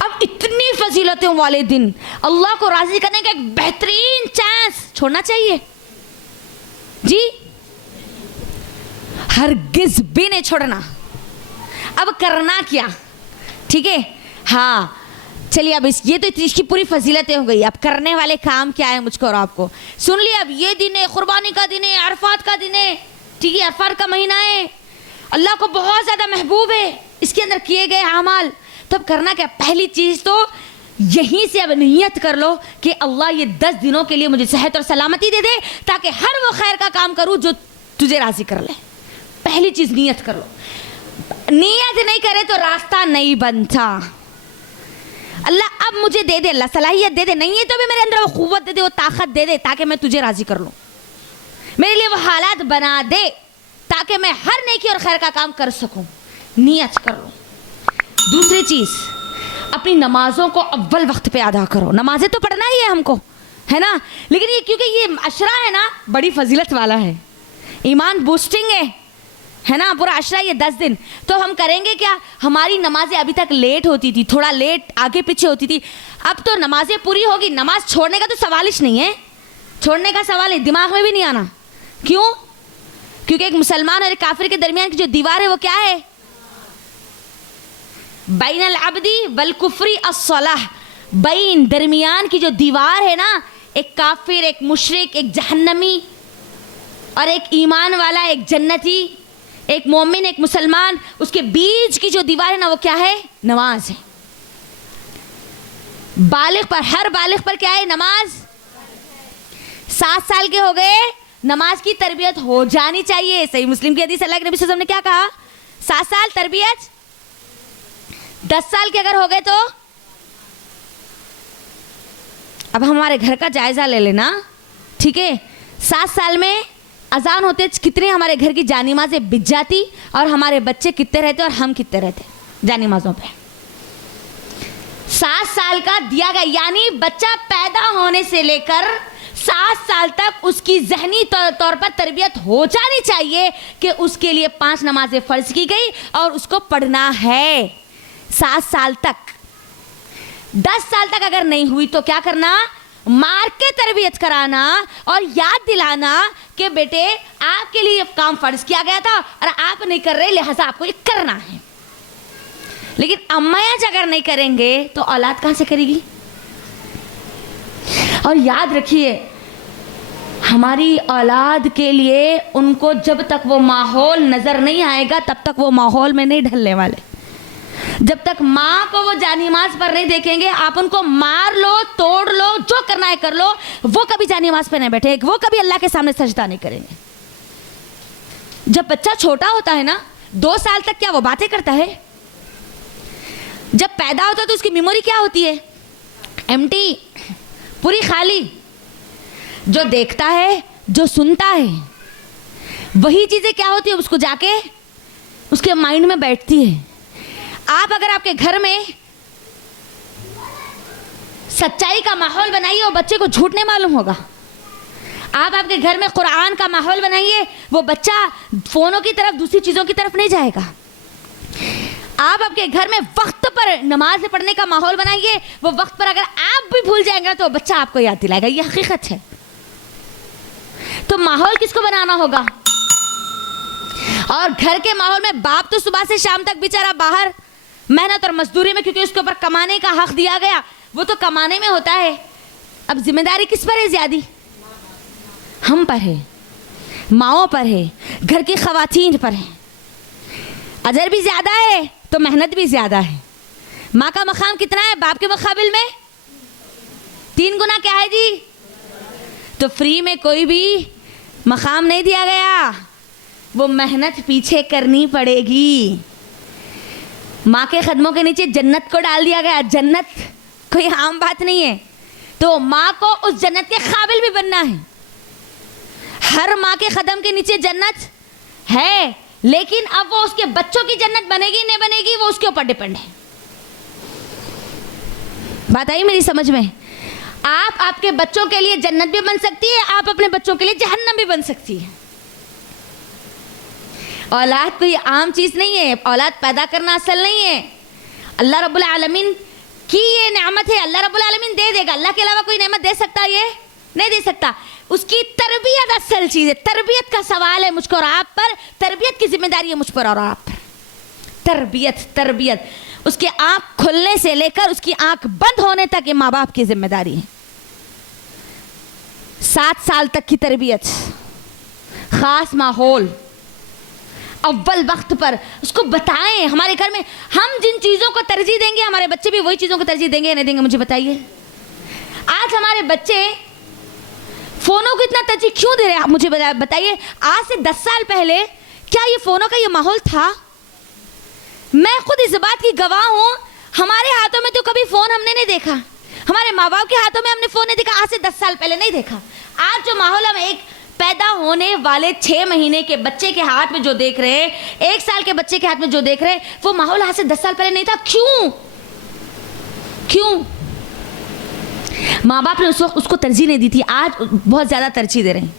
اب اتنی فضیلتوں والے دن اللہ کو راضی کرنے کا ایک بہترین چانس چھوڑنا چاہیے جی؟ ہرگز بھی نہیں چھوڑنا. اب کرنا کیا؟ ٹھیک ہے ہاں چلیے اب یہ تو اس کی پوری فضیلتیں ہو گئی. اب کرنے والے کام کیا ہے مجھ کو اور آپ کو سن لیا. اب یہ دن ہے قربانی کا دن ہے, عرفات کا دن ہے, ٹھیک ہے عرفات کا مہینہ ہے, اللہ کو بہت زیادہ محبوب ہے اس کے اندر کیے گئے اعمال. تو اب کرنا کیا؟ پہلی چیز تو یہیں سے اب نیت کر لو کہ اللہ یہ 10 دنوں کے لیے مجھے صحت اور سلامتی دے دے تاکہ ہر وہ خیر کا کام کروں جو تجھے راضی کر لے. پہلی چیز نیت کر لو. نیت نہیں کرے تو راستہ نہیں بنتا. اللہ اب مجھے دے دے, اللہ صلاحیت دے دے, نہیں ہے تو بھی میرے اندر وہ قوت دے دے, وہ طاقت دے دے تاکہ میں تجھے راضی کر لوں. میرے لیے وہ حالات بنا دے تاکہ میں ہر نیکی اور خیر کا کام کر سکوں. نیت کر لو. دوسری چیز اپنی نمازوں کو اول وقت پہ ادا کرو. نمازیں تو پڑھنا ہی ہے ہم کو ہے نا, لیکن یہ کیونکہ یہ عشرہ ہے نا بڑی فضیلت والا ہے, ایمان بوسٹنگ ہے نا پورا عشرہ یہ 10 دن. تو ہم کریں گے کیا؟ ہماری نمازیں ابھی تک لیٹ ہوتی تھی, تھوڑا لیٹ آگے پیچھے ہوتی تھی. اب تو نمازیں پوری ہوگی. نماز چھوڑنے کا تو سوال ہی نہیں ہے, چھوڑنے کا سوال ہے, دماغ میں بھی نہیں آنا. کیوں؟ کیونکہ ایک مسلمان اور ایک کافر کے درمیان کی جو دیوار ہے وہ کیا ہے؟ بین العبدی والکفری الصلاح. بین درمیان کی جو دیوار ہے نا, ایک کافر, ایک مشرک, ایک جہنمی اور ایک ایمان والا, ایک جنتی, ایک مومن, ایک مسلمان, اس کے بیچ کی جو دیوار ہے نا وہ کیا ہے؟ نماز ہے. بالغ پر, ہر بالغ پر کیا ہے؟ نماز. 7 سال کے ہو گئے, نماز کی تربیت ہو جانی چاہیے. صحیح مسلم کی حدیث اللہ کے نبی صلی اللہ علیہ وسلم نے کیا کہا؟ 7 سال تربیت. 10 سال کے اگر ہو گئے تو اب ہمارے گھر کا جائزہ لے لینا, ٹھیک ہے. 7 سال میں اذان ہوتے کتنے ہمارے گھر کی جانمازیں بچ جاتی اور ہمارے بچے کتنے رہتے اور ہم کتنے رہتے جانمازوں پہ. 7 سال کا دیا گیا, یعنی بچہ پیدا ہونے سے لے کر 7 سال تک اس کی ذہنی طور پر تربیت ہو جانی چاہیے کہ اس کے لیے 5 نمازیں فرض کی گئی اور اس کو پڑھنا ہے. 7 سال تک. 10 سال تک اگر نہیں ہوئی تو کیا کرنا؟ مار کے تربیت کرانا اور یاد دلانا کہ بیٹے آپ کے لیے کام فرض کیا گیا تھا اور آپ نہیں کر رہے لہذا آپ کو یہ کرنا ہے. لیکن امّیاں اگر نہیں کریں گے تو اولاد کہاں سے کرے گی؟ اور یاد رکھیے ہماری اولاد کے لیے ان کو جب تک وہ ماحول نظر نہیں آئے گا تب تک وہ ماحول میں نہیں ڈھلنے والے. جب تک ماں کو وہ جانماز پر نہیں دیکھیں گے, آپ ان کو مار لو, توڑ لو, جو کرنا ہے کر لو, وہ کبھی جانماز پہ نہیں بیٹھے, وہ کبھی اللہ کے سامنے سجدہ نہیں کریں گے. جب بچہ چھوٹا ہوتا ہے نا 2 سال تک کیا وہ باتیں کرتا ہے؟ جب پیدا ہوتا ہے تو اس کی میموری کیا ہوتی ہے؟ ایمٹی, پوری خالی. جو دیکھتا ہے, جو سنتا ہے, وہی چیزیں کیا ہوتی ہے اس کو جا کے اس کے مائنڈ میں بیٹھتی ہے. آپ اگر آپ کے گھر میں سچائی کا ماحول بنائیے وہ بچے کو جھوٹ نہیں معلوم ہوگا. آپ کے گھر میں قرآن کا ماحول بنائیے وہ بچہ فونوں کی طرف دوسری چیزوں کی طرف نہیں جائے گا. آپ کے گھر میں وقت پر نماز پڑھنے کا ماحول بنائیے, وہ وقت پر اگر آپ بھی بھول جائیں گے تو بچہ آپ کو یاد دلائے گا. یہ حقیقت ہے. تو ماحول کس کو بنانا ہوگا؟ اور گھر کے ماحول میں باپ تو صبح سے شام تک بیچارہ باہر محنت اور مزدوری میں, کیونکہ اس کے اوپر کمانے کا حق دیا گیا, وہ تو کمانے میں ہوتا ہے. اب ذمہ داری کس پر ہے زیادہ؟ ہم پر ہے, ماؤں پر ہے, گھر کی خواتین پر ہے. اجر بھی زیادہ ہے تو محنت بھی زیادہ ہے. ماں کا مقام کتنا ہے باپ کے مقابل میں؟ 3 گنا کیا ہے جی؟ تو فری میں کوئی بھی مقام نہیں دیا گیا, وہ محنت پیچھے کرنی پڑے گی. ماں کے قدموں کے نیچے جنت کو ڈال دیا گیا. جنت کوئی عام بات نہیں ہے, تو ماں کو اس جنت کے قابل بھی بننا ہے. ہر ماں کے قدم کے نیچے جنت ہے, لیکن اب وہ اس کے بچوں کی جنت بنے گی نہیں بنے گی وہ اس کے اوپر ڈیپینڈ ہے. بات آئی میری سمجھ میں؟ آپ کے بچوں کے لیے جنت بھی بن سکتی ہے, آپ اپنے بچوں کے لیے جہنم بھی بن سکتی ہے. اولاد کوئی عام چیز نہیں ہے, اولاد پیدا کرنا اصل نہیں ہے. اللہ رب العالمین कि ये नेमत है, अल्लाह रब्बुल आलमीन दे देगा, अल्लाह के अलावा कोई नेमत दे सकता है? ये नहीं दे सकता। उसकी तरबियत असल चीज़ है, तरबियत का सवाल है मुझको और आप पर, तरबियत की जिम्मेदारी है मुझ पर और आप पर। तरबियत उसकी आंख खुलने से लेकर उसकी आंख बंद होने तक ये माँ बाप की जिम्मेदारी है। 7 साल तक की तरबियत, खास माहौल, अव्वल वक्त पर उसको बताएं। हमारे घर में हम जिन चीज़ों को तरजीह देंगे हमारे बच्चे भी वही चीज़ों को तरजीह देंगे या नहीं देंगे, मुझे बताइए। आज हमारे बच्चे फ़ोनों को इतना तरजीह क्यों दे रहे हैं, आप मुझे बताइए। आज से 10 साल पहले क्या ये फ़ोनों का ये माहौल था? मैं खुद इस बात की गवाह हूँ, हमारे हाथों में तो कभी फ़ोन हमने नहीं देखा, हमारे माँ बाप के हाथों में हमने फ़ोन नहीं देखा, आज से 10 साल पहले नहीं देखा। आज जो माहौल हम एक पैदा होने वाले 6 महीने के बच्चे के हाथ में जो देख रहे हैं, 1 साल के बच्चे के हाथ में जो देख रहे हैं, वो माहौल आज से 10 साल पहले नहीं था। क्यों? माँ बाप ने उस वक्त उसको तरजीह नहीं दी थी, आज बहुत ज़्यादा तरजीह दे रहे हैं।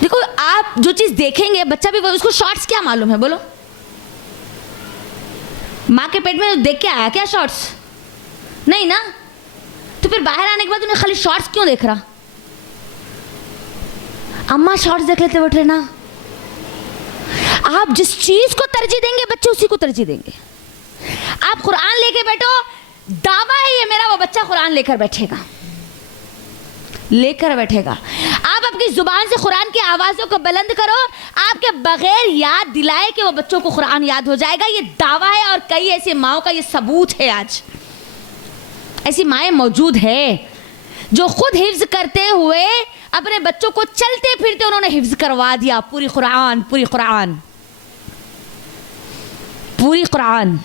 देखो, आप जो चीज़ देखेंगे बच्चा भी उसको शॉर्ट्स क्या मालूम है, बोलो? माँ के पेट में देख के आया क्या शॉर्ट्स? नहीं ना। तो फिर बाहर आने के बाद उन्हें खाली शॉर्ट्स क्यों देख रहा? अम्मा शॉर्ट्स देख लेते बैठे ना। आप जिस चीज को तरजीह देंगे बच्चे उसी को तरजीह देंगे। आप कुरान लेके बैठो, दावा है ये मेरा, वो बच्चा कुरान लेकर बैठेगा। आप अपनी जुबान से कुरान की आवाज़ों को बुलंद करो, आपके बगैर याद दिलाए कि वो बच्चों को कुरान याद हो जाएगा, ये दावा है। और कई ऐसी माओं का ये सबूत है, आज ऐसी माएँ मौजूद है जो खुद हिफ्ज करते हुए अपने बच्चों को चलते फिरते उन्होंने हिफ्ज करवा दिया पूरी कुरान।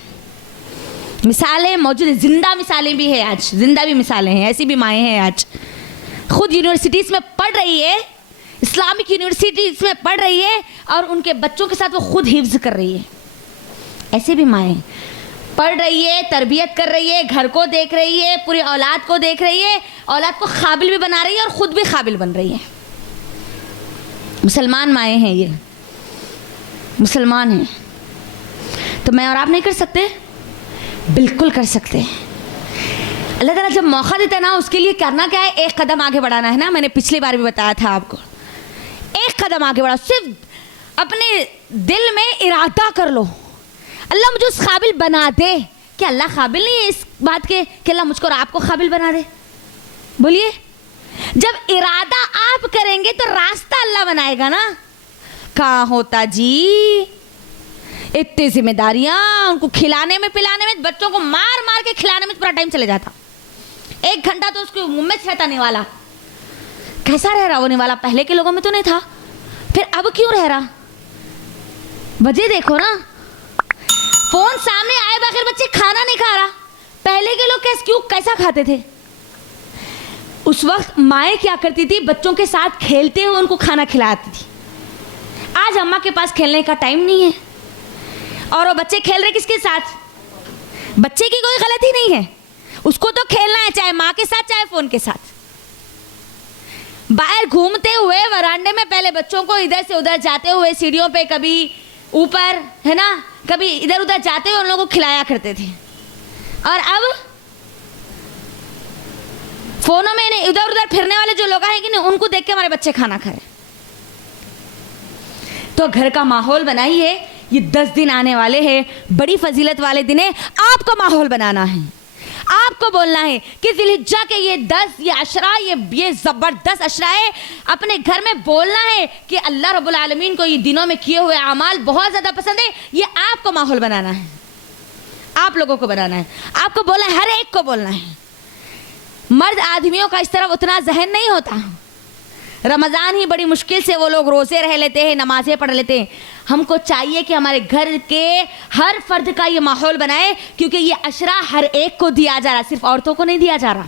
मिसालें मौजूद है, जिंदा मिसालें भी है, आज जिंदा भी मिसालें हैं, ऐसी भी माएँ हैं आज खुद यूनिवर्सिटीज़ में पढ़ रही है, इस्लामिक यूनिवर्सिटीज़ में पढ़ रही है और उनके बच्चों के साथ वो खुद हिफ्ज कर रही है। ऐसे भी माएँ पढ़ रही है, तरबियत कर रही है, घर को देख रही है, पूरी औलाद को देख रही है, औलाद को काबिल भी बना रही है और ख़ुद भी काबिल बन रही है। मुसलमान माएँ हैं, ये मुसलमान हैं। तो मैं और आप नहीं कर सकते? बिल्कुल कर सकते हैं। अल्लाह ताला जब मौका देता है ना, उसके लिए करना क्या है? एक कदम आगे बढ़ाना है ना। मैंने पिछली बार भी बताया था आपको, एक कदम आगे बढ़ाओ। सिर्फ अपने दिल में इरादा कर लो, अल्लाह मुझे उस काबिल बना दे। क्या अल्लाह काबिल नहीं है इस बात के कि अल्लाह मुझको और आपको काबिल बना दे? बोलिए। जब इरादा आप करेंगे तो रास्ता अल्लाह बनाएगा ना। कहाँ होता जी, इतनी जिम्मेदारियाँ, उनको खिलाने में पिलाने में, बच्चों को मार मार के खिलाने में पूरा टाइम चले जाता। 1 घंटा तो उसके मुंह में रहता निवाला। कैसा रह रहा वो निवाला? पहले के लोगों में तो नहीं था, फिर अब क्यों रह रहा? वजह देखो ना, फोन सामने आए बगैर बच्चे खाना नहीं खा रहा। पहले के लोग कैसा खाते थे? उस वक्त माएँ क्या करती थी? बच्चों के साथ खेलते हुए उनको खाना खिलाती थी। आज अम्मा के पास खेलने का टाइम नहीं है और वो बच्चे खेल रहे किसके साथ? बच्चे की कोई गलती नहीं है, उसको तो खेलना है, चाहे माँ के साथ चाहे फोन के साथ। बाहर घूमते हुए वरांडे में पहले बच्चों को इधर से उधर जाते हुए, सीढ़ियों पे कभी ऊपर, है ना, कभी इधर उधर जाते हुए उन लोगों को खिलाया करते थे। और अब फोनों में नहीं, इधर उधर फिरने वाले जो लोग हैं कि नहीं, उनको देख के हमारे बच्चे खाना खाए। तो घर का माहौल बनाइए। ये 10 दिन आने वाले हैं, बड़ी फजीलत वाले दिन है। आपको माहौल बनाना है, आपको बोलना है कि ज़िलहिज्जा के ये 10 ये अशरा, ये ज़बरदस्त अशरा है। अपने घर में बोलना है कि अल्लाह रब्बुल आलमीन को ये दिनों में किए हुए अमाल बहुत ज़्यादा पसंद है। ये आपको माहौल बनाना है, आप लोगों को बनाना है, आपको बोलना है, हर एक को बोलना है। मर्द आदमियों का इस तरफ उतना जहन नहीं होता। रमज़ान ही बड़ी मुश्किल से वो लोग रोज़े रह लेते हैं, नमाज़ें पढ़ लेते हैं। हमको चाहिए कि हमारे घर के हर फर्द का ये माहौल बनाए, क्योंकि ये अशरा हर एक को दिया जा रहा, सिर्फ औरतों को नहीं दिया जा रहा।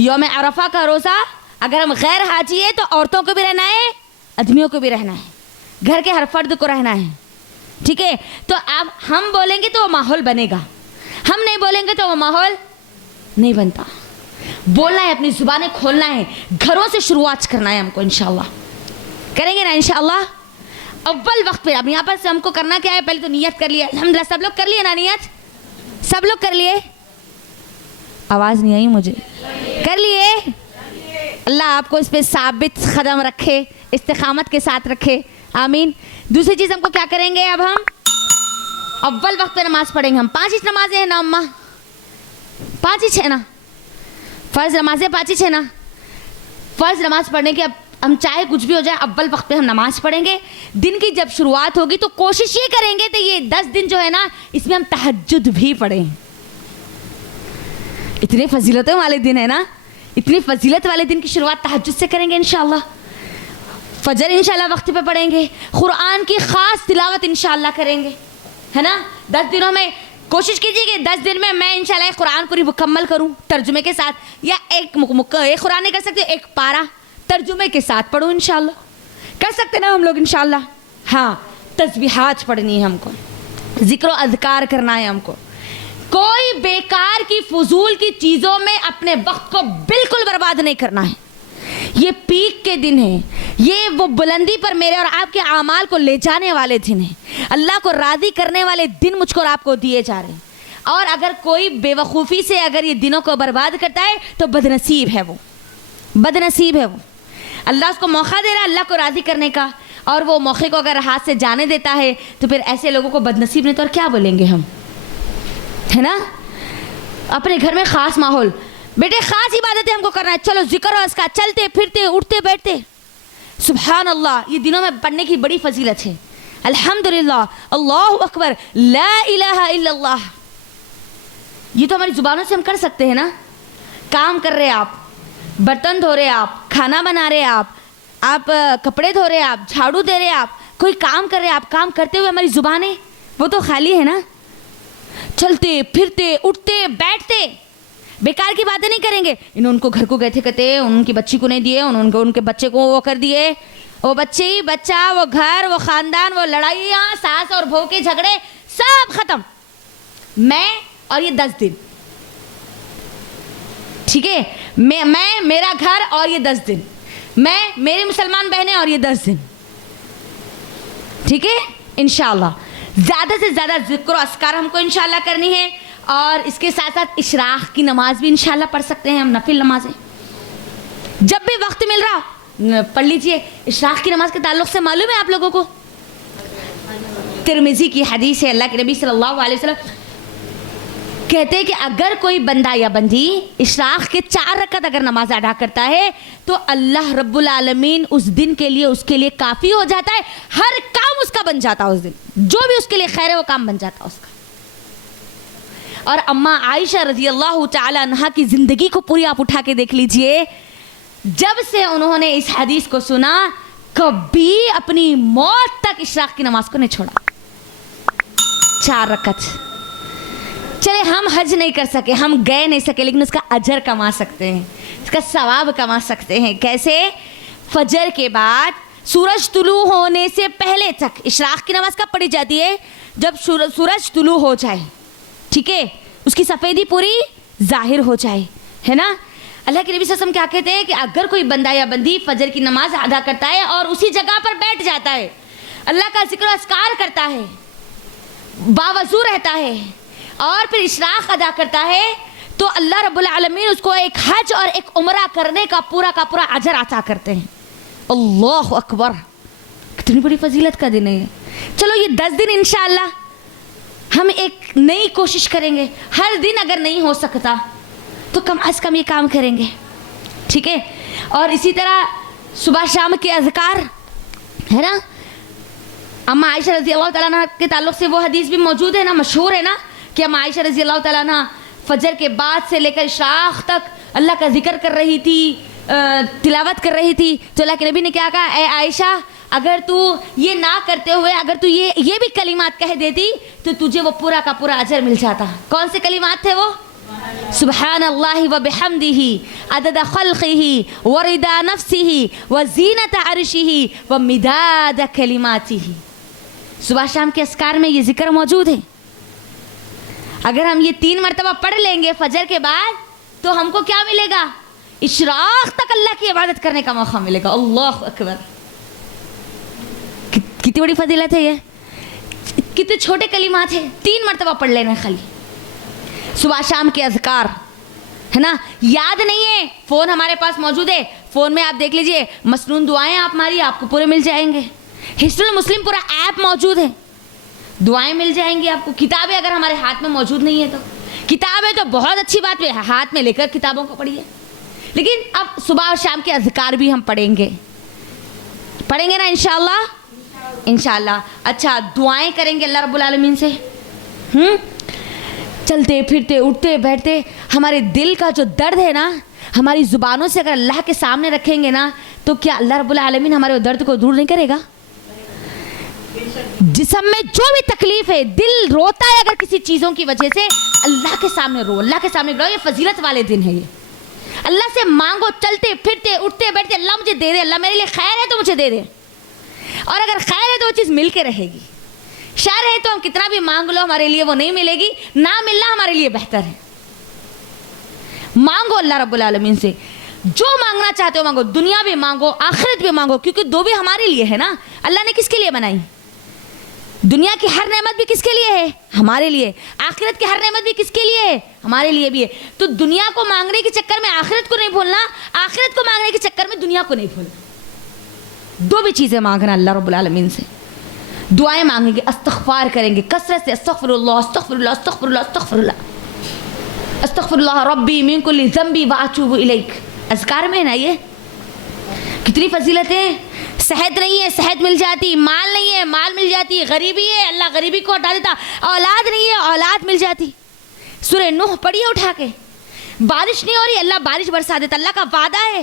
यौम अरफा का रोज़ा अगर हम गैर हाजी है तो औरतों को भी रहना है, आदमियों को भी रहना है, घर के हर फर्द को रहना है। ठीक है? तो अब हम बोलेंगे तो वो माहौल बनेगा, हम नहीं बोलेंगे तो वो माहौल नहीं बनता। बोलना है, अपनी जुबानें खोलना है, घरों से शुरुआत करना है हमको। इंशाअल्लाह करेंगे ना, इंशाअल्लाह अव्वल वक्त पे। अब यहाँ पर से हमको करना क्या है? पहले तो नियत कर लिया, अल्हम्दुलिल्लाह सब लोग कर लिए ना नियत। सब लोग कर लिए, आवाज़ नहीं आई मुझे, कर लिए? अल्लाह आपको इस पे साबित कदम रखे, इस्तिकामत के साथ रखे, आमीन। दूसरी चीज़ हमको क्या करेंगे, अब हम अव्वल वक्त पे नमाज़ पढ़ेंगे। हम 5 ही नमाजें हैं ना अम्मा, 5 ही 6 ना, फ़र्ज़ नमाजें 5 ही 6 ना। फ़र्ज़ नमाज़ पढ़ने के अब हम चाहे कुछ भी हो जाए अव्वल वक्त पे हम नमाज़ पढ़ेंगे। दिन की जब शुरुआत होगी तो कोशिश ये करेंगे तो ये 10 दिन जो है ना इसमें हम तहज्जुद भी पढ़ें। इतने फजीलतों वाले दिन है ना, इतनी फजीलत वाले दिन की शुरुआत तहज्जुद से करेंगे इंशाअल्लाह। फजर इंशाअल्लाह वक्त पे पढ़ेंगे, कुरान की ख़ास तिलावत इंशाअल्लाह करेंगे, है ना। 10 दिनों में कोशिश कीजिए कि 10 दिन में मैं इंशाअल्लाह कुरान पूरी मुकम्मल करूं तर्जुमे के साथ, या एक कुरान नहीं कर सकते, एक पारा तर्जुमे के साथ पढ़ूं इंशाअल्लाह। कर सकते ना हम लोग इंशाअल्लाह। हाँ, तस्बीहात पढ़नी है हमको, ज़िक्र अज़कार करना है हमको। कोई बेकार की फजूल की चीज़ों में अपने वक्त को बिल्कुल बर्बाद नहीं करना है। ये पीक के दिन है, ये वो बुलंदी पर मेरे और आपके आमाल को ले जाने वाले दिन हैं। अल्लाह को राज़ी करने वाले दिन मुझको और आपको दिए जा रहे हैं। और अगर कोई बेवकूफ़ी से अगर ये दिनों को बर्बाद करता है तो बदनसीब है वो, बदनसीब है वो। अल्लाह उसको मौका दे रहा है अल्लाह को राज़ी करने का, और वो मौके को अगर हाथ से जाने देता है तो फिर ऐसे लोगों को बदनसीब नहीं तो और क्या बोलेंगे हम, है ना। अपने घर में ख़ास माहौल, बेटे ख़ास इबादतें हमको करना है, चलो ज़िक्र और उसका चलते फिरते उठते बैठते सुभान अल्लाह, ये दिनों में पढ़ने की बड़ी फजीलत है। अल्हम्दुलिल्लाह, अल्लाहु अकबर, ला इलाहा इल्लल्लाह, ये तो हमारी ज़ुबानों से हम कर सकते हैं ना। काम कर रहे आप, बर्तन धो रहे आप, खाना बना रहे आप कपड़े धो रहे आप, झाड़ू दे रहे आप, कोई काम कर रहे आप, काम करते हुए हमारी ज़ुबानें वो तो खाली है ना। चलते फिरते उठते बैठते बेकार की बातें नहीं करेंगे। उनको घर को गए थे कहते, उनकी बच्ची को नहीं दिए, उनके बच्चे को वो कर दिए, वो बच्ची बच्चा वो घर वो ख़ानदान वो लड़ाइयाँ सास और बहू के झगड़े सब ख़त्म, मैं और ये 10 दिन, ठीक है। मैं मेरा घर और ये 10 दिन, मैं मेरे मुसलमान बहनें और ये 10 दिन, ठीक है। इंशाअल्लाह ज़्यादा से ज़्यादा ज़िक्र और अस्कार हमको इंशाअल्लाह करनी है। और इसके साथ साथ इशराक़ की नमाज भी इंशाअल्लाह पढ़ सकते हैं हम, नफिल नमाजें जब भी वक्त मिल रहा पढ़ लीजिए। इशराक़ की नमाज के ताल्लुक़ से मालूम है आप लोगों को, तिरमिज़ी की हदीस है, अल्लाह के नबी सल्लल्लाहु अलैहि वसल्लम कहते हैं कि अगर कोई बंदा या बंदी इशराक़ के 4 रकात अगर नमाज अदा करता है तो अल्लाह रब्बुल आलमीन उस दिन के लिए उसके लिए काफ़ी हो जाता है, हर काम उसका बन जाता है उस दिन, जो भी उसके लिए खैर है वो काम बन जाता है उसका। और अम्मा आयशा रज़ी अल्लाह तआला अन्हा की ज़िंदगी को पूरी आप उठा के देख लीजिए, जब से उन्होंने इस हदीस को सुना कभी अपनी मौत तक इशराक़ की नमाज को नहीं छोड़ा। 4 रकात। चले हम हज नहीं कर सके, हम गए नहीं सके, लेकिन उसका अजर कमा सकते हैं, इसका सवाब कमा सकते हैं। कैसे? फजर के बाद सूरज तुलू होने से पहले तक इशराक़ की नमाज कब पढ़ी जाती है? जब सूरज तुलू हो जाए, ठीक है, उसकी सफ़ेदी पूरी जाहिर हो जाए, है ना। अल्लाह के नबी सल्लल्लाहु अलैहि वसल्लम क्या कहते हैं कि अगर कोई बंदा या बंदी फजर की नमाज अदा करता है और उसी जगह पर बैठ जाता है, अल्लाह का जिक्र अस्कार करता है, बावजू रहता है और फिर इशराक़ अदा करता है, तो अल्लाह रब्बुल आलमीन उसको एक हज और एक उम्रा करने का पूरा अजर अता करते हैं। अल्लाह अकबर, कितनी बड़ी फजीलत का दिन है ये। चलो ये 10 दिन इंशाअल्लाह हम एक नई कोशिश करेंगे, हर दिन अगर नहीं हो सकता तो कम अज़ कम ये काम करेंगे, ठीक है। और इसी तरह सुबह शाम के अज़कार, है ना। अम्मा आयशा रज़ी अल्लाह तआला अन्हा के ताल्लुक़ से वो हदीस भी मौजूद है ना, मशहूर है ना, कि अम्मा आयशा रज़ी अल्लाह तआला अन्हा फजर के बाद से लेकर इशराक़ तक अल्लाह का जिक्र कर रही थी, तिलावत कर रही थी। तो अल्लाह के नबी ने क्या कहा, ए आयशा अगर तू ये ना करते हुए अगर तू ये भी कलिमात कह देती तो तुझे वो पूरा का पूरा अजर मिल जाता। कौन से कलिमात थे वो? सुब्हानल्लाहि व बिहम्दिही अदद खल्क़िही व रिदा नफ्सिही व ज़ीनत अर्शिही व मिदाद कलिमातिही। सुबह शाम के अस्कार में ये जिक्र मौजूद है। अगर हम ये 3 मरतबा पढ़ लेंगे फजर के बाद तो हमको क्या मिलेगा? इशराक़ तक अल्लाह की इबादत करने का मौका मिलेगा। अल्लाह अकबर, कितनी बड़ी फजीलत है ये, कितने छोटे कलिमात हैं, 3 मरतबा पढ़ लेना खाली। صبح شام کے اذکار ہے نا, یاد نہیں ہے, فون ہمارے پاس موجود ہے, فون میں آپ دیکھ لیجئے مسنون دعائیں آپ ماری, آپ کو پورے مل جائیں گے. حصن المسلم پورا ایپ موجود ہے, دعائیں مل جائیں گی آپ کو. کتابیں اگر ہمارے ہاتھ میں موجود نہیں ہے تو, کتابیں تو بہت اچھی بات ہے, ہاتھ میں لے کر کتابوں کو پڑھیے, لیکن اب صبح اور شام کے اذکار بھی ہم پڑھیں گے نا انشاءاللہ, انشاءاللہ. اچھا, دعائیں کریں گے اللہ رب العالمین سے. چلتے پھرتے اٹھتے بیٹھتے ہمارے دل کا جو درد ہے نا, ہماری زبانوں سے اگر اللہ کے سامنے رکھیں گے نا, تو کیا اللہ رب العالمین ہمارے درد کو دور نہیں کرے گا؟ جسم میں جو بھی تکلیف ہے, دل روتا ہے اگر کسی چیزوں کی وجہ سے, اللہ کے سامنے رو, اللہ کے سامنے رو. یہ فضیلت والے دن ہے, یہ اللہ سے مانگو, چلتے پھرتے اٹھتے بیٹھتے, اللہ مجھے دے دے, اللہ میرے لیے خیر ہے تو مجھے دے دے. اور اگر خیر ہے تو وہ چیز مل کے رہے گی, شر ہے تو ہم کتنا بھی مانگ لو ہمارے لیے وہ نہیں ملے گی, نہ ملنا ہمارے لیے بہتر ہے. مانگو اللہ رب العالمین سے, جو مانگنا چاہتے ہو مانگو, دنیا بھی مانگو آخرت بھی مانگو, کیونکہ دو بھی ہمارے لیے ہے نا. اللہ نے کس کے لیے بنائی؟ دنیا کی ہر نعمت بھی کس کے لیے ہے؟ ہمارے لیے. آخرت کی ہر نعمت بھی کس کے لیے ہے؟ ہمارے لیے بھی ہے. تو دنیا کو مانگنے کے چکر میں آخرت کو نہیں بھولنا, آخرت کو مانگنے کے چکر میں دنیا کو نہیں بھولنا. دو بھی چیزیں مانگنا اللہ رب العالمین سے. دعائیں مانگیں گے, استغفار کریں گے کثرت سے, استغفر اللہ استغفر اللہ استغفر اللہ استغفر اللہ, استغفر اللہ ربی من کل ذنب واتوب الیک. اذکار میں نا یہ کتنی فضیلتیں. صحت نہیں ہے, صحت مل جاتی. مال نہیں ہے, مال مل جاتی. غریبی ہے, اللہ غریبی کو ہٹا دیتا. اولاد نہیں ہے, اولاد مل جاتی. سورہ نوح پڑھیے اٹھا کے. بارش نہیں ہو رہی, اللہ بارش برسا دیتا. اللہ کا وعدہ ہے,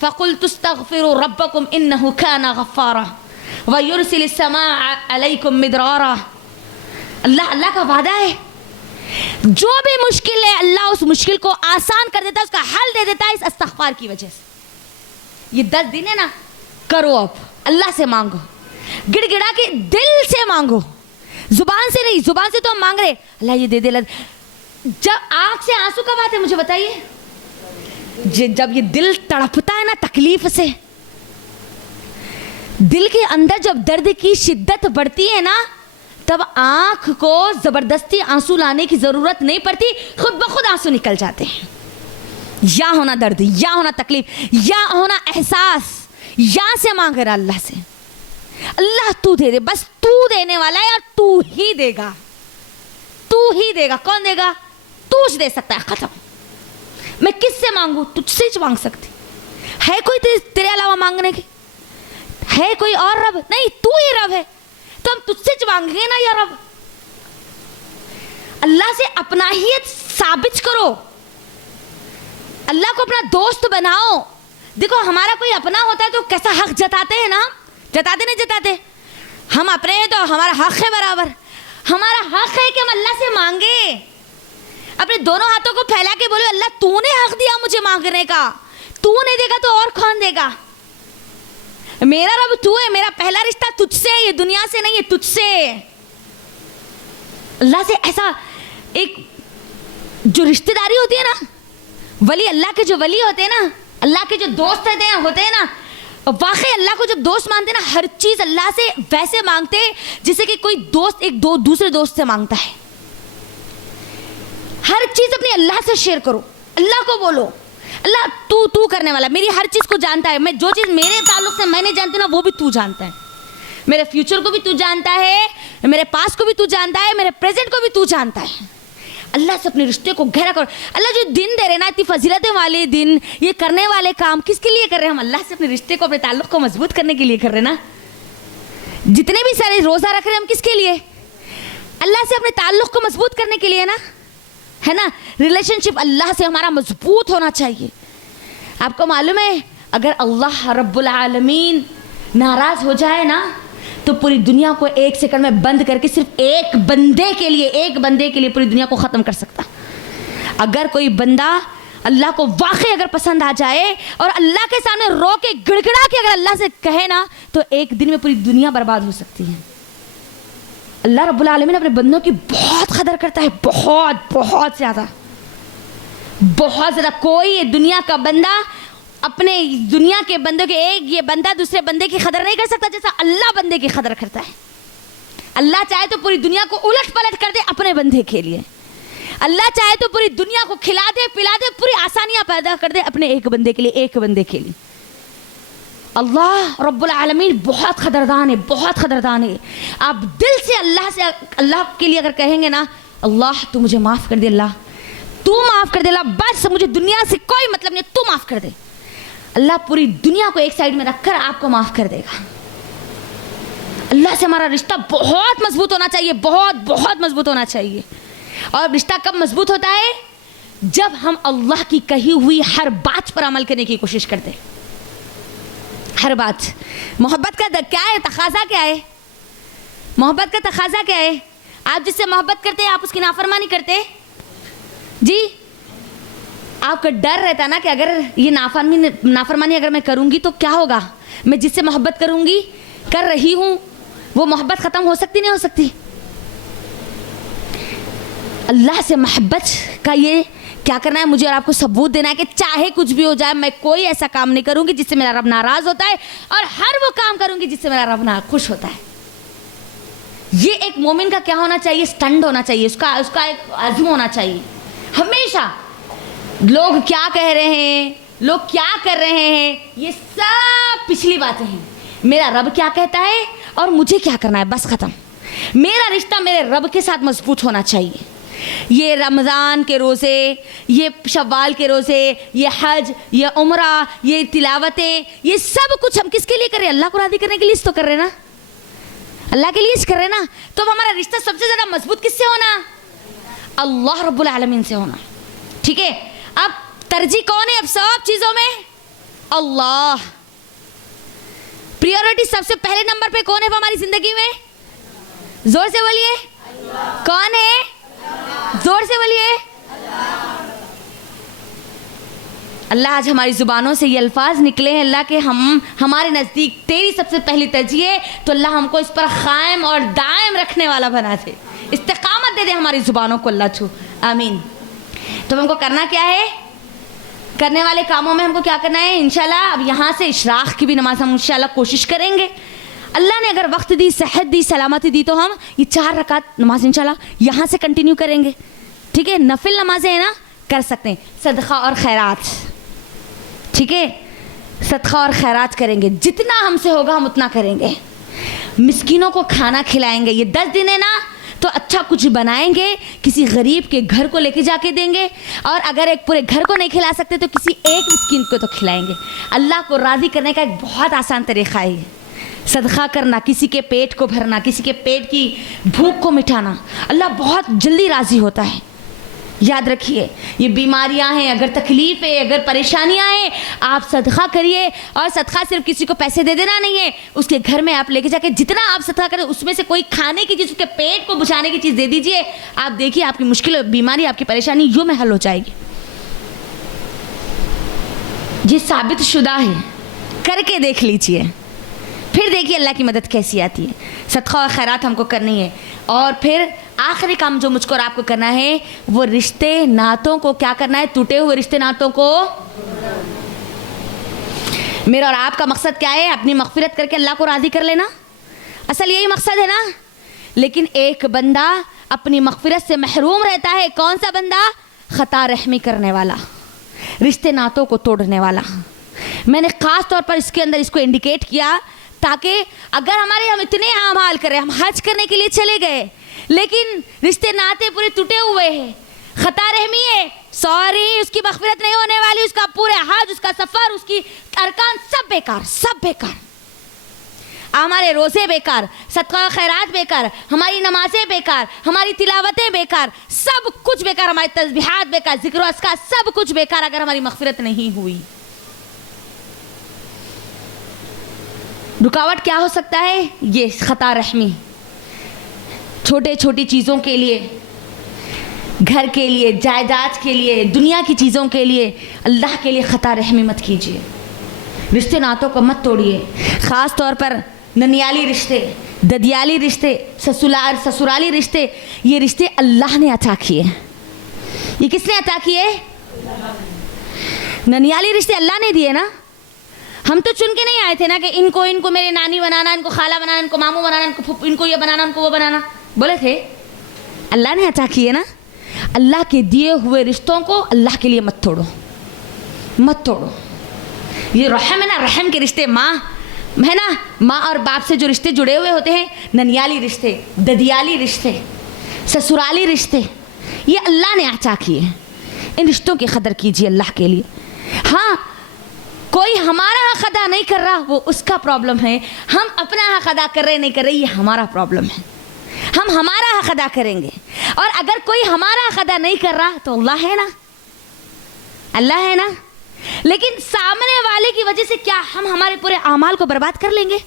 فَقُلْتُ اسْتَغْفِرُوا رَبَّكُمْ إِنَّهُ كَانَ غَفَّارًا وَيُرْسِلِ السَّمَاءَ عَلَيْكُمْ مِدْرَارًا. اللہ کا وعدہ ہے, جو بھی مشکل ہے اللہ اس مشکل کو آسان کر دیتا ہے, اس کا حل دے دیتا ہے اس استغفار کی وجہ سے. یہ 10 دن ہے نا, کرو اب اللہ سے مانگو, گڑ گڑا کے دل سے مانگو, زبان سے نہیں. زبان سے تو ہم مانگ رہے اللہ یہ دے دے. جب آنکھ سے آنسو کب آتے ہیں مجھے بتائیے؟ جب یہ دل تڑپتا ہے نا تکلیف سے, دل کے اندر جب درد کی شدت بڑھتی ہے نا, تب آنکھ کو زبردستی آنسو لانے کی ضرورت نہیں پڑتی, خود بخود آنسو نکل جاتے ہیں. یا ہونا درد, یا ہونا تکلیف, یا ہونا احساس, یا سے مانگ رہا اللہ سے, اللہ تو دے دے, بس تو دینے والا ہے اور تو ہی دے گا, تو ہی دے گا. کون دے گا؟ تو دے سکتا ہے, ختم. میں کس سے مانگوں؟ تجھ سے مانگ سکتی ہے. کوئی تیرے علاوہ مانگنے کی ہے کوئی اور رب نہیں؟ تو ہی رب ہے, تو ہم تجھ سے مانگیں گے نا یا رب. اللہ سے اپناہیت ثابت کرو, اللہ کو اپنا دوست بناؤ. دیکھو ہمارا کوئی اپنا ہوتا ہے تو کیسا حق جتاتے ہیں نا, جتاتے نہیں جتاتے؟ ہم اپنے ہیں تو ہمارا حق ہے برابر. ہمارا حق ہے کہ ہم اللہ سے مانگے, اپنے دونوں ہاتھوں کو پھیلا کے بولو اللہ تو نے حق دیا مجھے مانگنے کا, تو نہیں دے گا تو اور کون دے گا؟ میرا رب تو ہے, میرا پہلا رشتہ تجھ سے, یہ دنیا سے نہیں ہے, تجھ سے. اللہ سے ایسا ایک جو رشتہ داری ہوتی ہے نا, ولی اللہ کے جو ولی ہوتے ہیں نا, اللہ کے جو دوست ہوتے ہیں نا, واقعی اللہ کو جب دوست مانتے ہیں نا, ہر چیز اللہ سے ویسے مانگتے جیسے کہ کوئی دوست ایک دوسرے دوست سے مانگتا ہے. ہر چیز اپنی اللہ سے شیئر کرو, اللہ کو بولو اللہ تو کرنے والا, میری ہر چیز کو جانتا ہے. میں جو چیز میرے تعلق سے میں نہیں جانتی نا, وہ بھی تو جانتا ہے. میرے فیوچر کو بھی تو جانتا ہے, میرے پاس کو بھی تو جانتا ہے, میرے پریزنٹ کو بھی تو جانتا ہے. اللہ سے اپنے رشتے کو گہرا کرو. اللہ جو دن دے رہے نا, اتنی فضیلتیں والے دن, یہ کرنے والے کام کس کے لیے کر رہے ہیں؟ ہم اللہ سے اپنے رشتے کو, اپنے تعلق کو مضبوط کرنے کے لیے کر رہے ہیں نا. جتنے بھی سارے روزہ رکھ رہے ہیں ہم کس کے لیے؟ اللہ سے اپنے تعلق کو مضبوط کرنے کے لیے نا, ہے نا. ریلیشن شپ اللہ سے ہمارا مضبوط ہونا چاہیے. آپ کو معلوم ہے اگر اللہ رب العالمین ناراض ہو جائے نا, تو پوری دنیا کو 1 سیکنڈ میں بند کر کے صرف ایک بندے کے لیے پوری دنیا کو ختم کر سکتا. اگر کوئی بندہ اللہ کو واقعی اگر پسند آ جائے اور اللہ کے سامنے رو کے گڑگڑا کے اگر اللہ سے کہے نا, تو ایک دن میں پوری دنیا برباد ہو سکتی ہے. اللہ رب العالمین اپنے بندوں کی بہت قدر کرتا ہے, بہت زیادہ. کوئی دنیا کا بندہ اپنے دنیا کے بندوں کے, ایک یہ بندہ دوسرے بندے کی قدر نہیں کر سکتا جیسا اللہ بندے کی قدر کرتا ہے. اللہ چاہے تو پوری دنیا کو الٹ پلٹ کر دے اپنے بندے کے لیے. अल्लाह चाहे तो पूरी दुनिया को खिला दे पिला दे, पूरी आसानियां पैदा कर दे अपने एक बंदे के लिए, एक बंदे के लिए। अल्लाह रब्बुल आलमीन बहुत खतरदान है, बहुत खतरदान है। आप दिल से अल्लाह के लिए अगर कहेंगे ना, अल्लाह तू मुझे माफ़ कर दे, अल्लाह तू माफ़ कर दे, अल्लाह बस मुझे दुनिया से कोई मतलब नहीं, तू माफ़ कर दे, अल्लाह पूरी दुनिया को एक साइड में रखकर आपको माफ़ कर देगा। अल्लाह से हमारा रिश्ता बहुत मजबूत होना चाहिए, बहुत बहुत मजबूत होना चाहिए। और रिश्ता कब मजबूत होता है? जब हम अल्लाह की कही हुई हर बात पर अमल करने की कोशिश करते हैं, हर बात। मोहब्बत का क्या है, तकाजा क्या है? मोहब्बत का तकाजा क्या है? आप जिससे मोहब्बत करते हैं आप उसकी नाफरमानी करते जी। आपका डर रहता ना कि अगर ये नाफरमानी अगर मैं करूंगी तो क्या होगा, मैं जिससे मोहब्बत करूंगी कर रही हूं, वो मोहब्बत खत्म हो सकती नहीं हो सकती? अल्लाह से मोहब्बत का ये क्या करना है, मुझे और आपको सबूत देना है कि चाहे कुछ भी हो जाए मैं कोई ऐसा काम नहीं करूंगी जिससे मेरा रब नाराज होता है, और हर वो काम करूंगी जिससे मेरा रब खुश होता है। ये एक मोमिन का क्या होना चाहिए, स्टैंड होना चाहिए, उसका एक आज़म होना चाहिए। हमेशा लोग क्या कह रहे हैं, लोग क्या कर रहे हैं, ये सब पिछली बातें हैं। मेरा रब क्या कहता है और मुझे क्या करना है, बस खत्म। मेरा रिश्ता मेरे रब के साथ मजबूत होना चाहिए। ये रमज़ान के रोज़े, ये शव्वाल के रोज़े, ये हज, ये उम्रा, ये तिलावतें, ये सब कुछ हम किसके लिए कर रहे हैं? अल्लाह को राज़ी करने के लिए तो कर रहे हैं ना, अल्लाह के लिए कर रहे हैं ना। तो हमारा रिश्ता सबसे ज़्यादा मजबूत किससे होना? अल्लाह रब्बुल आलमीन से होना। ठीक है, अब तरजीह कौन है अब सब चीज़ों में? अल्लाह। प्रायोरिटी सबसे पहले नंबर पे कौन है हमारी ज़िंदगी में? जोर से बोलिए, कौन है? जोर से बोलिए, अल्लाह। आज हमारी ज़ुबानों से ये अल्फाज निकले हैं अल्लाह के, हमारे नज़दीक तेरी सबसे पहली तरजीह है, तो अल्लाह हमको इस पर कायम और दायम रखने वाला बना दे, इस्तिकामत दे दे हमारी ज़ुबानों को अल्लाह छू, आमीन। तो हमको करना क्या है? करने वाले कामों में हमको क्या करना है? इंशाल्लाह अब यहाँ से इशराक़ की भी नमाज हम इंशाल्लाह कोशिश करेंगे। अल्लाह ने अगर वक्त दी, सेहत दी, सलामती दी, तो हम ये 4 रकात नमाज इंशाल्लाह यहाँ से कंटिन्यू करेंगे। ठीक है, नफिल नमाजें हैं ना, कर सकते हैं। सदका और खैरात, ठीक है, सदका और खैरात करेंगे, जितना हमसे होगा हम उतना करेंगे। मिस्कीनों को खाना खिलाएंगे। ये 10 दिन है ना, तो अच्छा कुछ बनाएंगे, किसी गरीब के घर को लेके जाके देंगे, और अगर एक पूरे घर को नहीं खिला सकते तो किसी एक मिस्कीन को तो खिलाएंगे। अल्लाह को राज़ी करने का एक बहुत आसान तरीक़ा है सदका करना, किसी के पेट को भरना, किसी के पेट की भूख को मिटाना। अल्लाह बहुत जल्दी राज़ी होता है। याद रखिए, ये बीमारियां हैं, अगर तकलीफ़ है, अगर परेशानियां हैं, आप सदका करिए। और सदका सिर्फ किसी को पैसे दे देना नहीं है, उसके घर में आप लेके जाके जितना आप सदका करें उसमें से कोई खाने की चीज़, उसके पेट को बुझाने की चीज़ दे दीजिए। आप देखिए आपकी मुश्किल बीमारी, आपकी परेशानी यूँ में हल हो जाएगी। ये साबित शुदा है, करके देख लीजिए, फिर देखिए अल्लाह की मदद कैसी आती है। सदका और खैरात हमको करनी है। और फिर आखिरी काम जो मुझको और आपको करना है, वो रिश्ते नातों को क्या करना है? टूटे हुए रिश्ते नातों को। मेरा और आपका मकसद क्या है? अपनी मग़फ़िरत करके अल्लाह को राज़ी कर लेना, असल यही मकसद है ना। लेकिन एक बंदा अपनी मग़फ़िरत से महरूम रहता है। कौन सा बंदा? ख़ता रहमी करने वाला, रिश्ते नातों को तोड़ने वाला। मैंने ख़ास तौर पर इसके अंदर इसको इंडिकेट किया ताकि अगर हम इतने आमाल करें, हम हज करने के लिए चले गए लेकिन रिश्ते नाते पूरे टूटे हुए हैं, ख़ता रहमी है, सॉरी, उसकी मग़फ़िरत नहीं होने वाली, उसका पूरे हज, उसका सफ़र, उसकी अरकान सब बेकार, सब बेकार। हमारे रोज़े बेकार, सदका खैरात बेकार, हमारी नमाज़ें बेकार, हमारी तिलावतें बेकार, सब कुछ बेकार, हमारी तस्बीहात बेकार, ज़िक्र अस्कार सब कुछ बेकार अगर हमारी मग़फ़िरत नहीं हुई। रुकावट क्या हो सकता है? ये ख़ता रहमी। छोटे छोटी चीज़ों के लिए, घर के लिए, जायदाद के लिए, दुनिया की चीज़ों के लिए, अल्लाह के लिए ख़ता रहमी मत कीजिए। रिश्ते नातों को मत तोड़िए। ख़ास तौर पर ननियाली रिश्ते, ददियाली रिश्ते, ससुराली रिश्ते, ये रिश्ते अल्लाह ने अता किए। ये किसने अता किए? ननियाली रिश्ते अल्लाह ने दिए ना, हम तो चुन के नहीं आए थे ना कि इनको मेरे नानी बनाना, इनको खाला बनाना, इनको मामू बनाना, इनको ये बनाना, इनको वो बनाना, बोले थे? अल्लाह ने अता किए ना। अल्लाह के दिए हुए रिश्तों को अल्लाह के लिए मत तोड़ो, मत तोड़ो। ये रहम है ना, रहम के रिश्ते, माँ है ना, माँ और बाप से जो रिश्ते जुड़े हुए होते हैं, ननियाली रिश्ते, ददियाली रिश्ते, ससुराली रिश्ते, ये अल्लाह ने आचा किए। इन रिश्तों की कदर कीजिए अल्लाह के लिए। हाँ, कोई हमारा हक अदा नहीं कर रहा, वो उसका प्रॉब्लम है। हम अपना हक अदा कर रहे नहीं कर रहे, ये हमारा प्रॉब्लम है। हम हमारा हक अदा करेंगे, और अगर कोई हमारा हक अदा नहीं कर रहा तो अल्लाह है ना, अल्लाह है ना। लेकिन सामने वाले की वजह से क्या हम हमारे पूरे आमाल को बर्बाद कर लेंगे?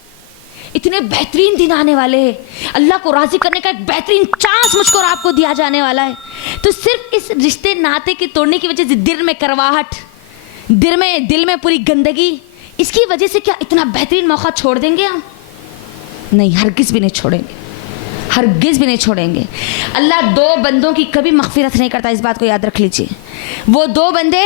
इतने बेहतरीन दिन आने वाले हैं, अल्लाह को राज़ी करने का एक बेहतरीन चांस मुझको और आपको दिया जाने वाला है। तो सिर्फ इस रिश्ते नाते के तोड़ने की वजह से दिल में करवाहट, दिल में पूरी गंदगी, इसकी वजह से क्या इतना बेहतरीन मौका छोड़ देंगे हम? नहीं, हरगिज़ भी नहीं छोड़ेंगे, हरगिज़ भी नहीं छोड़ेंगे। अल्लाह दो बंदों की कभी मग़फ़िरत नहीं करता, इस बात को याद रख लीजिए। वो दो बंदे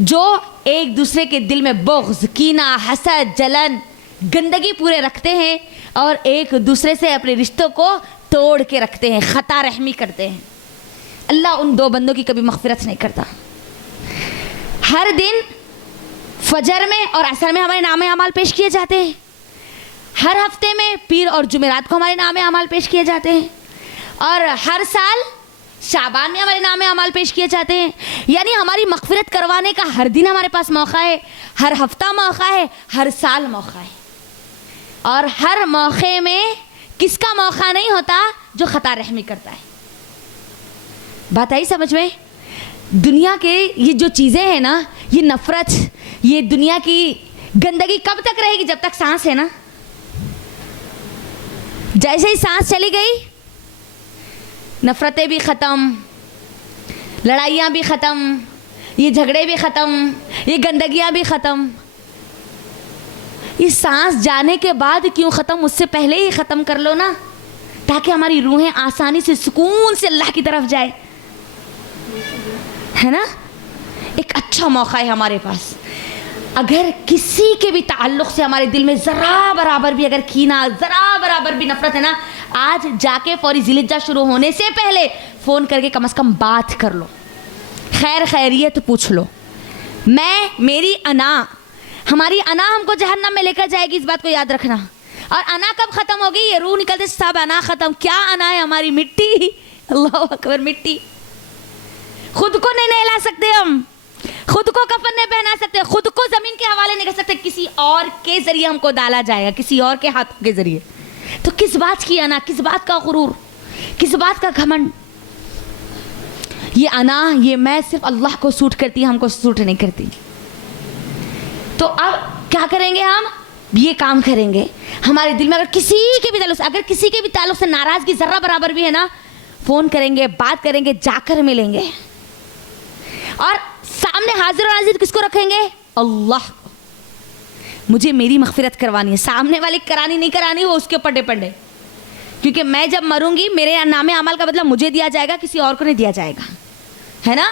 जो एक दूसरे के दिल में बुग़्ज़, कीना, हसद, जलन, गंदगी पूरे रखते हैं और एक दूसरे से अपने रिश्तों को तोड़ के रखते हैं, ख़ता रहमी करते हैं। अल्लाह उन दो बंदों की कभी मग़फ़िरत नहीं करता। हर दिन फजर में और असर में हमारे नामे अमाल पेश किए जाते हैं। हर हफ्ते में पीर और जुमेरात को हमारे नामे अमाल पेश किए जाते हैं, और हर साल शाबान में हमारे नामे अमाल पेश किए जाते हैं। यानी हमारी मग़फ़िरत करवाने का हर दिन हमारे पास मौका है, हर हफ्ता मौका है, हर साल मौका है। और हर मौके में किसका मौका नहीं होता? जो ख़ता रहमी करता है। बात आई समझ में? दुनिया के ये जो चीज़ें हैं ना, ये नफ़रत, ये दुनिया की गंदगी कब तक रहेगी? जब तक सांस है ना। जैसे ही सांस चली गई, नफ़रतें भी ख़त्म, लड़ाइयाँ भी ख़त्म, ये झगड़े भी ख़त्म, ये गंदगियाँ भी ख़त्म। ये सांस जाने के बाद क्यों ख़त्म? उससे पहले ही ख़त्म कर लो ना, ताकि हमारी रूहें आसानी से सुकून से अल्लाह की तरफ जाए, है ना। एक अच्छा मौका है हमारे पास। अगर किसी के भी ताल्लुक़ से हमारे दिल में ज़रा बराबर भी अगर कीना, ज़रा बराबर भी नफ़रत है ना, आज जाके फौरी ज़िलहिज्जा शुरू होने से पहले फ़ोन करके कम से कम बात कर लो, खैर खैरियत पूछ लो। मेरी अना, हमारी अना हमको जहन्नम में लेकर जाएगी, इस बात को याद रखना। और अना कब ख़त्म होगी? ये रूह निकलते सब अना ख़त्म। क्या अना है? हमारी मिट्टी। अल्लाह अकबर, मिट्टी। खुद को नहीं नहला सकते हम, खुद को कफन नहीं पहना सकते, खुद को ज़मीन के हवाले नहीं कर सकते, किसी और के ज़रिए हमको डाला जाएगा, किसी और के हाथों के ज़रिए। तो किस बात की अना, किस बात का गुरूर, किस बात का घमंड? ये अना, ये मैं सिर्फ अल्लाह को सूट करती है, हमको सूट नहीं करती। तो अब क्या करेंगे हम? ये काम करेंगे। हमारे दिल में अगर किसी के भी ताल्लुक़ से नाराज़गी ज़रा बराबर भी है ना, फ़ोन करेंगे, बात करेंगे, जाकर मिलेंगे, और सामने हाजिर और नाज़िर किसको रखेंगे? अल्लाह को। मुझे मेरी मग़फ़िरत करवानी है, सामने वाले करानी नहीं करानी वो उसके ऊपर डिपेंड है। क्योंकि मैं जब मरूंगी मेरे नामे अमल का बदला मुझे दिया जाएगा, किसी और को नहीं दिया जाएगा, है ना।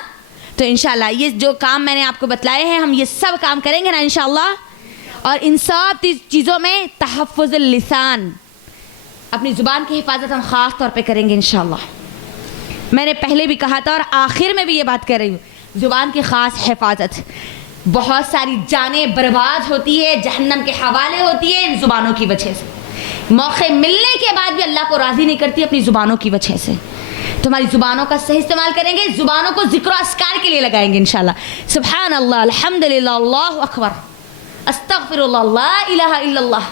तो इंशाल्लाह ये जो काम मैंने आपको बतलाए हैं, हम ये सब काम करेंगे ना इंशाल्लाह। और इन सब चीज़ों में तहफ़्फ़ुज़ुल लिसान, अपनी ज़ुबान की हिफाजत हम ख़ास तौर पे करेंगे इंशाल्लाह। मैंने पहले भी कहा था और आखिर में भी ये बात कर रही हूँ, ज़ुबान की ख़ास हिफाजत। बहुत सारी जानें बर्बाद होती है, जहन्नम के हवाले होती है इन ज़ुबानों की वजह से। मौके मिलने के बाद भी अल्लाह को राज़ी नहीं करती अपनी ज़ुबानों की वजह से। तो हमारी ज़ुबानों का सही इस्तेमाल करेंगे, ज़ुबानों को ज़िक्र अस्कार के लिए लगाएंगे इंशाल्लाह। सुब्हान अल्लाह, अल्हम्दुलिल्लाह, अल्लाहु अकबर, अस्तग़फिरुल्लाह, ला इलाहा इल्लल्लाह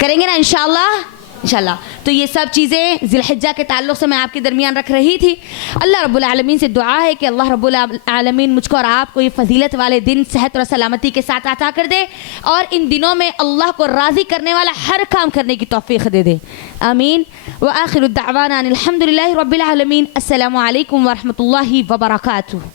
करेंगे ना इंशाल्लाह। तो ये सब चीज़ें ज़िलहिज्जा के ताल्लुक़ से मैं आपके दरमियान रख रही थी। अल्लाह रब्बुल आलमीन से दुआ है कि अल्लाह रब्बुल आलमीन मुझको और आपको ये फ़जीलत वाले दिन सेहत और सलामती के साथ अता कर दे, और इन दिनों में अल्लाह को राज़ी करने वाला हर काम करने की तौफ़ीक़ दे दे। आमीन। व आखिरु दअवाना अनिल हम्दुलिल्लाहि रब्बिल आलमीन। अस्सलामु अलैकुम व रहमतुल्लाहि व बरकातुहू।